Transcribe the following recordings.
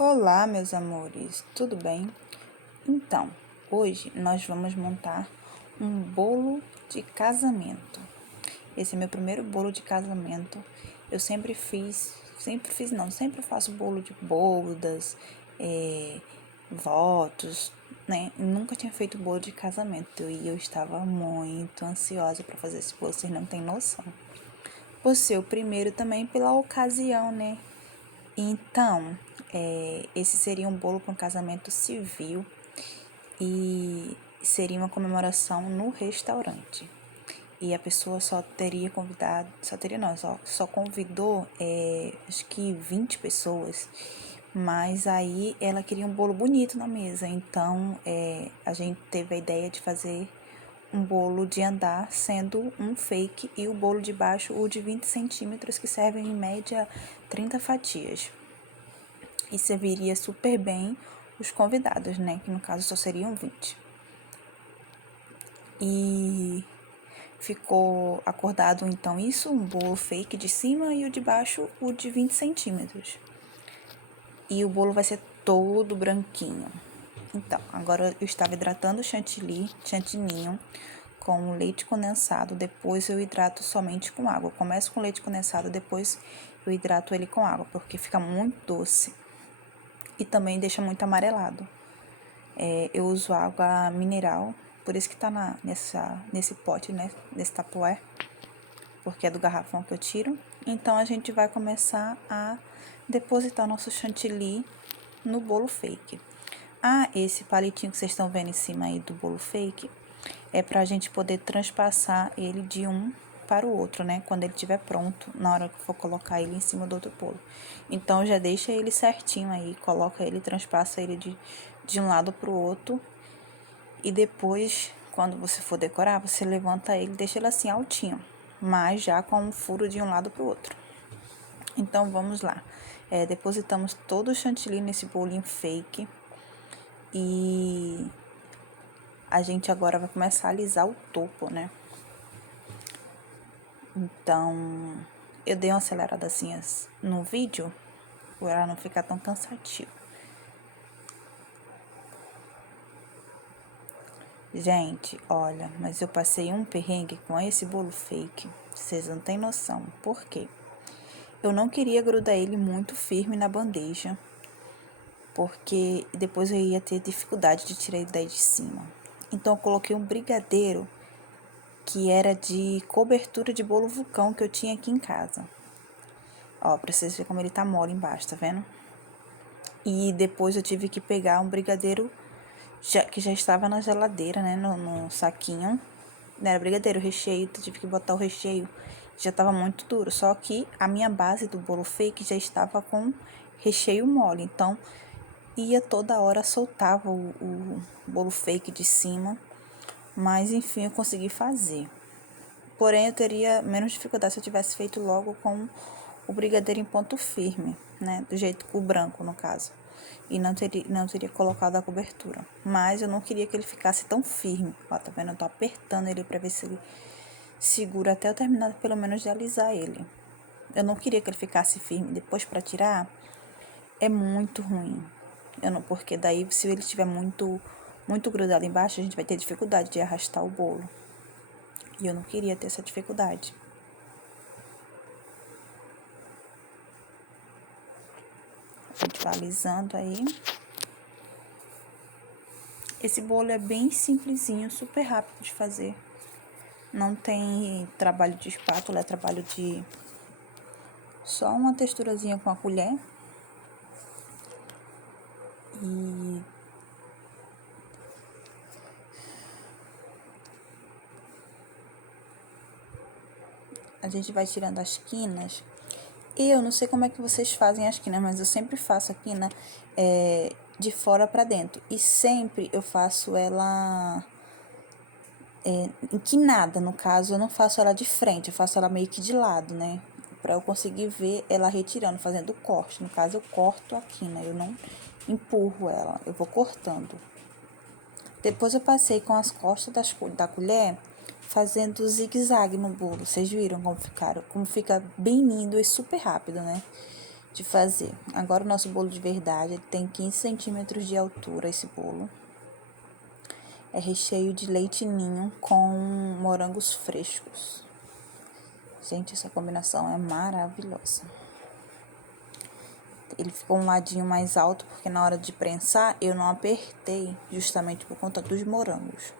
Olá, meus amores, tudo bem? Então, hoje nós vamos montar um bolo de casamento. Esse é meu primeiro bolo de casamento. Eu sempre faço bolo de bodas, votos, né? Nunca tinha feito bolo de casamento e eu estava muito ansiosa para fazer esse bolo, vocês não têm noção. Por ser o primeiro também pela ocasião, né? Então, esse seria um bolo para um casamento civil e seria uma comemoração no restaurante. E a pessoa só teria convidado, só convidou, acho que 20 pessoas. Mas aí ela queria um bolo bonito na mesa, então a gente teve a ideia de fazer um bolo de andar sendo um fake e o bolo de baixo o de 20 centímetros, que serve em média 30 fatias. E serviria super bem os convidados, né? Que no caso só seriam 20. E ficou acordado então isso, um bolo fake de cima e o de baixo o de 20 centímetros. E o bolo vai ser todo branquinho. Então, agora eu estava hidratando o chantininho com leite condensado, depois eu hidrato somente com água. Eu começo com leite condensado, depois eu hidrato ele com água, porque fica muito doce e também deixa muito amarelado. Eu uso água mineral, por isso que tá nesse pote, né, nesse tapué, porque é do garrafão que eu tiro. Então, a gente vai começar a depositar nosso chantilly no bolo fake. Esse palitinho que vocês estão vendo em cima aí do bolo fake é pra gente poder transpassar ele de um para o outro, né? Quando ele estiver pronto, na hora que for colocar ele em cima do outro bolo. Então, já deixa ele certinho aí, coloca ele, transpassa ele de um lado pro outro. E depois, quando você for decorar, você levanta ele e deixa ele assim altinho, mas já com um furo de um lado pro outro. Então, vamos lá. Depositamos todo o chantilly nesse bolinho fake. E a gente agora vai começar a alisar o topo, né? Então, eu dei uma acelerada assim no vídeo, para não ficar tão cansativo. Gente, olha, mas eu passei um perrengue com esse bolo fake. Vocês não têm noção. Por quê? Eu não queria grudar ele muito firme na bandeja, porque depois eu ia ter dificuldade de tirar ele daí de cima. Então, eu coloquei um brigadeiro que era de cobertura de bolo vulcão que eu tinha aqui em casa. Ó, pra vocês verem como ele tá mole embaixo, tá vendo? E depois eu tive que pegar um brigadeiro que já estava na geladeira, né, no saquinho. Não era brigadeiro, recheio, eu tive que botar o recheio. Já tava muito duro, só que a minha base do bolo fake já estava com recheio mole. Então, ia toda hora, soltava o bolo fake de cima. Mas, enfim, eu consegui fazer. Porém, eu teria menos dificuldade se eu tivesse feito logo com o brigadeiro em ponto firme, né? Do jeito, o branco, no caso. E não teria colocado a cobertura. Mas eu não queria que ele ficasse tão firme. Ó, tá vendo? Eu tô apertando ele pra ver se ele segura até eu terminar, pelo menos, de alisar ele. Eu não queria que ele ficasse firme. Depois, pra tirar, é muito ruim. Porque daí, se ele estiver muito grudado embaixo, a gente vai ter dificuldade de arrastar o bolo. E eu não queria ter essa dificuldade. A gente vai alisando aí. Esse bolo é bem simplesinho, super rápido de fazer. Não tem trabalho de espátula, é trabalho de só uma texturazinha com a colher. E a gente vai tirando as quinas. E eu não sei como é que vocês fazem as quinas, mas eu sempre faço a quina de fora pra dentro. E sempre eu faço ela inclinada, no caso, eu não faço ela de frente, eu faço ela meio que de lado, né? Pra eu conseguir ver ela retirando, fazendo o corte. No caso, eu corto a quina, eu não empurro ela, eu vou cortando. Depois eu passei com as costas da colher, fazendo zigue-zague no bolo. Vocês viram como ficaram? Como fica bem lindo e super rápido, né? de fazer. Agora o nosso bolo de verdade, ele tem 15 centímetros de altura, esse bolo. É recheio de leite ninho com morangos frescos. Gente, essa combinação é maravilhosa. Ele ficou um ladinho mais alto porque na hora de prensar eu não apertei, justamente por conta dos morangos.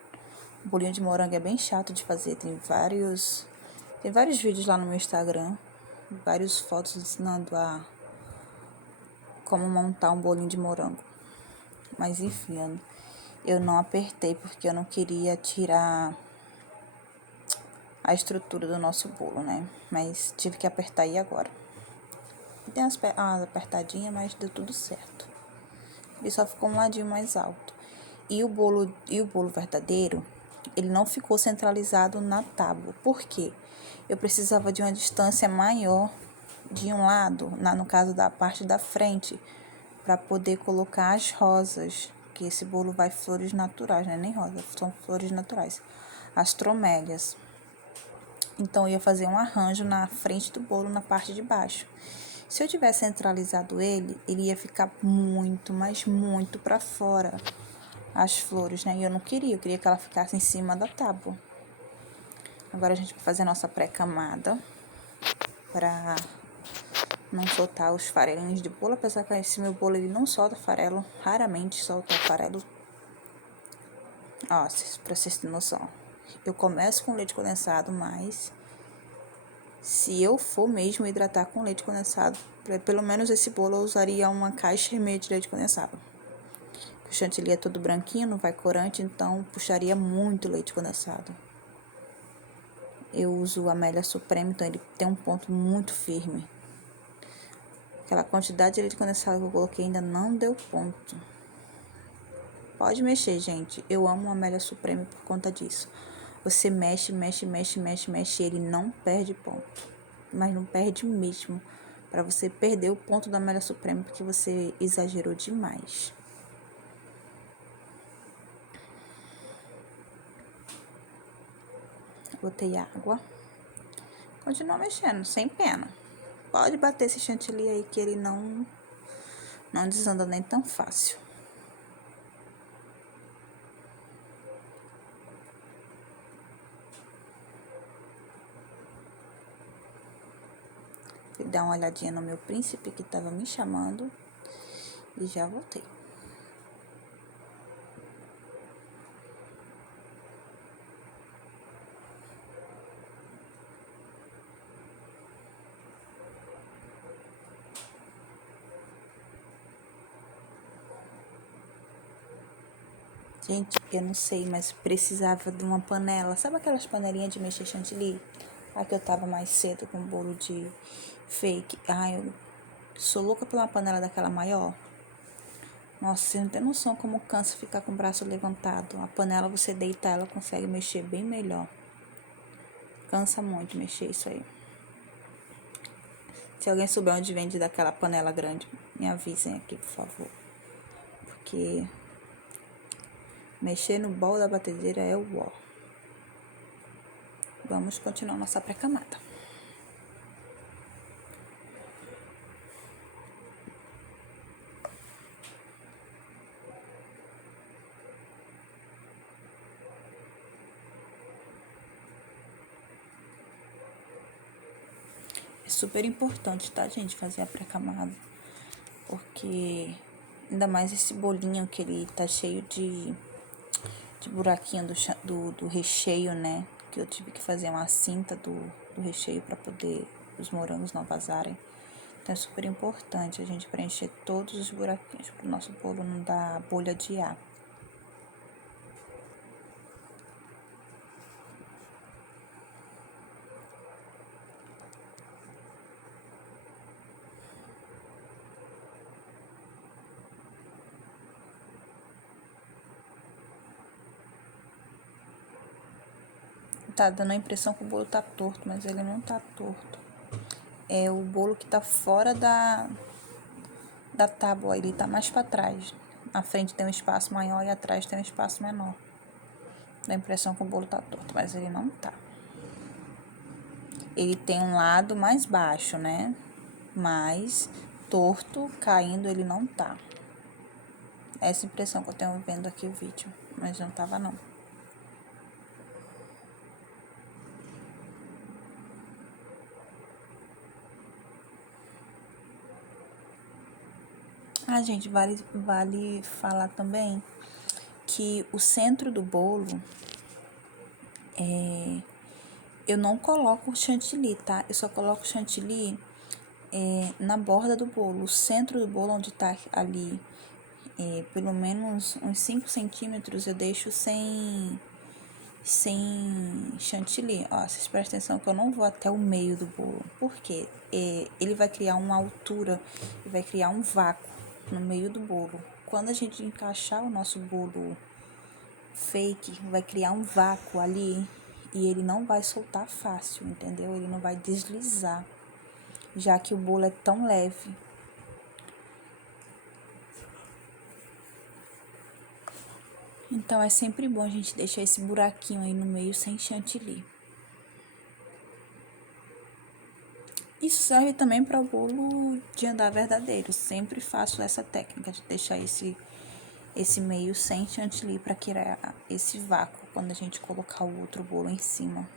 O bolinho de morango é bem chato de fazer, tem vários vídeos lá no meu Instagram, várias fotos ensinando a como montar um bolinho de morango. Mas enfim, eu não apertei porque eu não queria tirar a estrutura do nosso bolo, né? Mas tive que apertar aí agora. Tem umas apertadinhas, mas deu tudo certo. Ele só ficou um ladinho mais alto. E o bolo verdadeiro, ele não ficou centralizado na tábua. Por quê? Eu precisava de uma distância maior de um lado, no caso da parte da frente, para poder colocar as rosas, que esse bolo vai flores naturais, né? Nem rosas, são flores naturais. As tromélias. Então, eu ia fazer um arranjo na frente do bolo, na parte de baixo. Se eu tivesse centralizado ele ia ficar muito, mas muito para fora as flores, né? E eu não queria, eu queria que ela ficasse em cima da tábua. Agora a gente vai fazer a nossa pré-camada para não soltar os farelinhos de bolo, apesar que esse meu bolo ele não solta farelo, raramente solta farelo. Ó, pra vocês terem noção. Eu começo com leite condensado, mas se eu for mesmo hidratar com leite condensado, pelo menos esse bolo eu usaria uma caixa e meia de leite condensado. O chantilly é todo branquinho, não vai corante, então puxaria muito leite condensado. Eu uso o Amélia Supreme, então ele tem um ponto muito firme. Aquela quantidade de leite condensado que eu coloquei ainda não deu ponto. Pode mexer, gente. Eu amo o Amélia Supreme por conta disso. Você mexe, ele não perde ponto. Mas não perde mesmo. Para você perder o ponto da Amélia Supreme, porque você exagerou demais. Botei água. Continua mexendo, sem pena. Pode bater esse chantilly aí que ele não desanda nem tão fácil. Fui dar uma olhadinha no meu príncipe que tava me chamando e já voltei. Gente, eu não sei, mas precisava de uma panela. Sabe aquelas panelinhas de mexer chantilly? A que eu tava mais cedo com bolo de fake. Ai, eu sou louca por uma panela daquela maior. Nossa, você não tem noção como cansa ficar com o braço levantado. A panela, você deita ela, consegue mexer bem melhor. Cansa muito mexer isso aí. Se alguém souber onde vende daquela panela grande, me avisem aqui, por favor. Porque mexer no bol da batedeira é o ó. Vamos continuar nossa pré-camada. É super importante, tá, gente, fazer a pré-camada. Porque ainda mais esse bolinho que ele tá cheio de buraquinho do recheio, né? Que eu tive que fazer uma cinta do recheio para poder os morangos não vazarem. Então é super importante a gente preencher todos os buraquinhos para o nosso bolo não dar bolha de ar. Tá dando a impressão que o bolo tá torto, mas ele não tá torto. É o bolo que tá fora da tábua, ele tá mais para trás. Na frente tem um espaço maior e atrás tem um espaço menor. Dá a impressão que o bolo tá torto, mas ele não tá. Ele tem um lado mais baixo, né? Mas torto, caindo, ele não tá. Essa impressão que eu tenho vendo aqui o vídeo, mas não tava não. Ah, gente, vale falar também que o centro do bolo, eu não coloco chantilly, tá? Eu só coloco chantilly na borda do bolo. O centro do bolo, onde tá ali, pelo menos uns 5 centímetros, eu deixo sem chantilly. Ó, vocês prestem atenção que eu não vou até o meio do bolo. Por quê? Ele vai criar uma altura e vai criar um vácuo no meio do bolo. Quando a gente encaixar o nosso bolo fake, vai criar um vácuo ali e ele não vai soltar fácil, entendeu? Ele não vai deslizar, já que o bolo é tão leve. Então, é sempre bom a gente deixar esse buraquinho aí no meio sem chantilly. Isso serve também para o bolo de andar verdadeiro. Sempre faço essa técnica de deixar esse meio sem chantilly para criar esse vácuo quando a gente colocar o outro bolo em cima.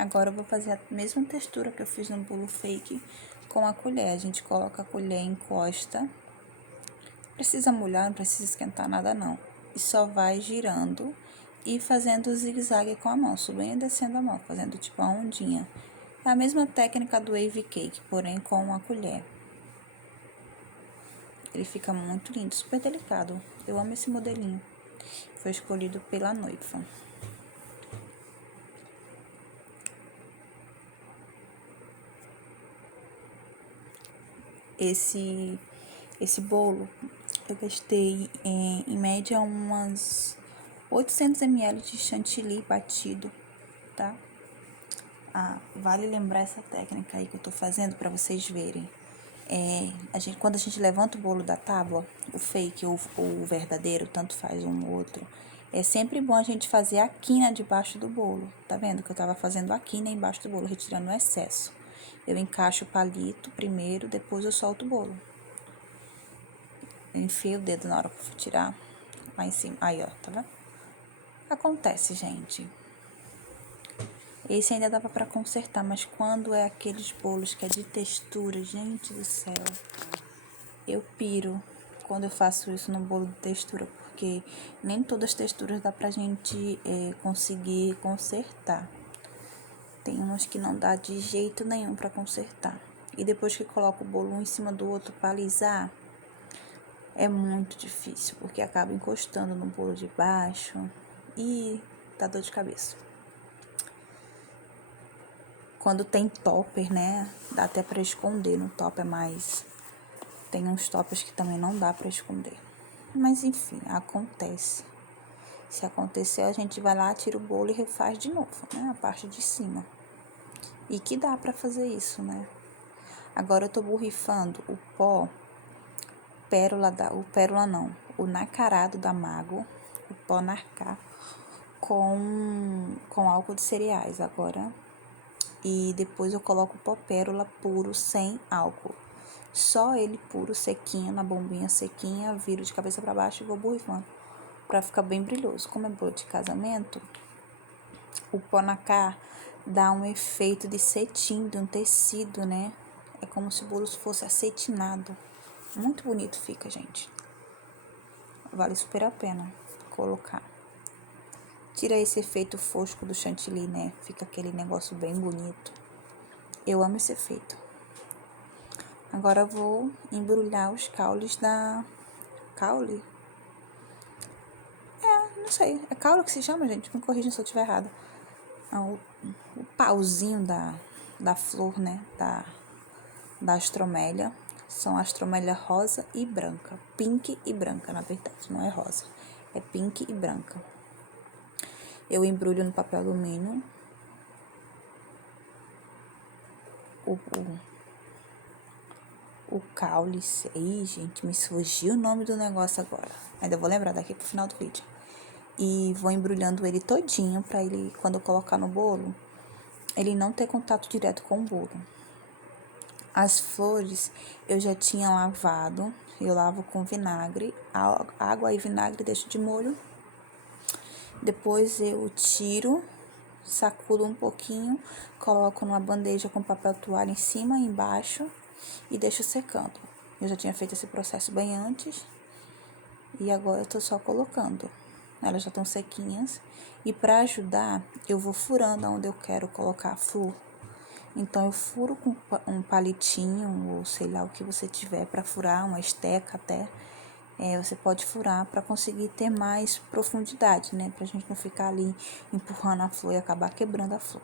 Agora eu vou fazer a mesma textura que eu fiz no bolo fake com a colher. A gente coloca a colher, encosta. Precisa molhar, não precisa esquentar nada não. E só vai girando e fazendo zigue-zague com a mão, subindo e descendo a mão, fazendo tipo uma ondinha. É a mesma técnica do wave cake, porém com a colher. Ele fica muito lindo, super delicado. Eu amo esse modelinho. Foi escolhido pela noiva. Esse bolo, eu gastei em média umas 800 ml de chantilly batido, tá? Ah, vale lembrar essa técnica aí que eu tô fazendo pra vocês verem. Quando a gente levanta o bolo da tábua, o fake ou o verdadeiro, tanto faz um ou outro, é sempre bom a gente fazer a quina debaixo do bolo. Tá vendo que eu tava fazendo a quina embaixo do bolo, retirando o excesso. Eu encaixo o palito primeiro, depois eu solto o bolo. Eu enfio o dedo na hora que eu for tirar, lá em cima. Aí, ó, tá vendo? Acontece, gente. Esse ainda dava pra consertar, mas quando é aqueles bolos que é de textura, gente do céu, eu piro quando eu faço isso no bolo de textura, porque nem todas as texturas dá pra gente conseguir consertar. Tem umas que não dá de jeito nenhum pra consertar. E depois que coloca o bolo um em cima do outro pra alisar, é muito difícil, porque acaba encostando no bolo de baixo e dá dor de cabeça. Quando tem topper, né, dá até pra esconder no topper, mas tem uns toppers que também não dá pra esconder. Mas enfim, acontece. Se acontecer, a gente vai lá, tira o bolo e refaz de novo, né, a parte de cima. E que dá pra fazer isso, né? Agora eu tô borrifando o pó o nacarado da Mago, o pó narcar, com álcool de cereais. Agora E depois eu coloco o pó pérola puro, sem álcool. Só ele puro, sequinho, na bombinha sequinha, viro de cabeça para baixo e vou borrifando. Pra ficar bem brilhoso. Como é bolo de casamento, o pó nacá dá um efeito de cetim, de um tecido, né? É como se o bolo fosse acetinado. Muito bonito fica, gente. Vale super a pena colocar. Tira esse efeito fosco do chantilly, né? Fica aquele negócio bem bonito. Eu amo esse efeito. Agora eu vou embrulhar os caules da... Caule? Não sei. É caule que se chama, gente? Me corrija se eu estiver errada. O pauzinho da flor, né? Da astromélia. São astromélia rosa e branca. Pink e branca, na verdade. Não é rosa. É pink e branca. Eu embrulho no papel alumínio. O caule. Aí, gente, me surgiu o nome do negócio agora. Ainda vou lembrar daqui pro final do vídeo. E vou embrulhando ele todinho pra ele, quando eu colocar no bolo, ele não ter contato direto com o bolo. As flores eu já tinha lavado, eu lavo com vinagre, água e vinagre deixo de molho. Depois eu tiro, sacudo um pouquinho, coloco numa bandeja com papel toalha em cima e embaixo e deixo secando. Eu já tinha feito esse processo bem antes e agora eu tô só colocando. Elas já estão sequinhas e para ajudar eu vou furando onde eu quero colocar a flor. Então, eu furo com um palitinho, ou sei lá o que você tiver para furar, uma esteca até. Você pode furar para conseguir ter mais profundidade, né? Pra gente não ficar ali empurrando a flor e acabar quebrando a flor.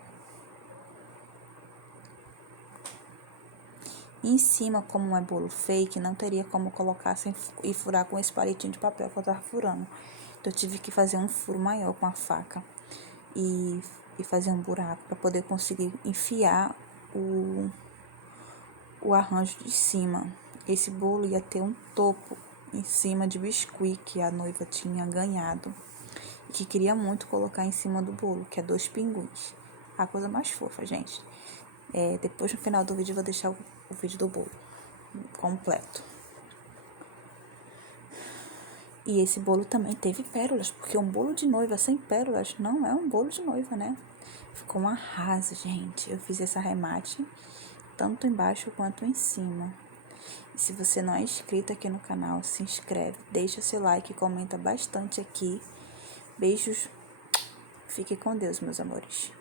E em cima, como é bolo fake, não teria como colocar e furar com esse palitinho de papel que eu tava furando. Então, eu tive que fazer um furo maior com a faca e fazer um buraco para poder conseguir enfiar o arranjo de cima. Esse bolo ia ter um topo em cima de biscuit que a noiva tinha ganhado e que queria muito colocar em cima do bolo, que é 2 pinguins. A coisa mais fofa, gente. Depois, no final do vídeo, eu vou deixar o vídeo do bolo completo. E esse bolo também teve pérolas, porque um bolo de noiva sem pérolas não é um bolo de noiva, né? Ficou um arraso, gente. Eu fiz esse arremate tanto embaixo quanto em cima. E se você não é inscrito aqui no canal, se inscreve, deixa seu like, comenta bastante aqui. Beijos, fique com Deus, meus amores.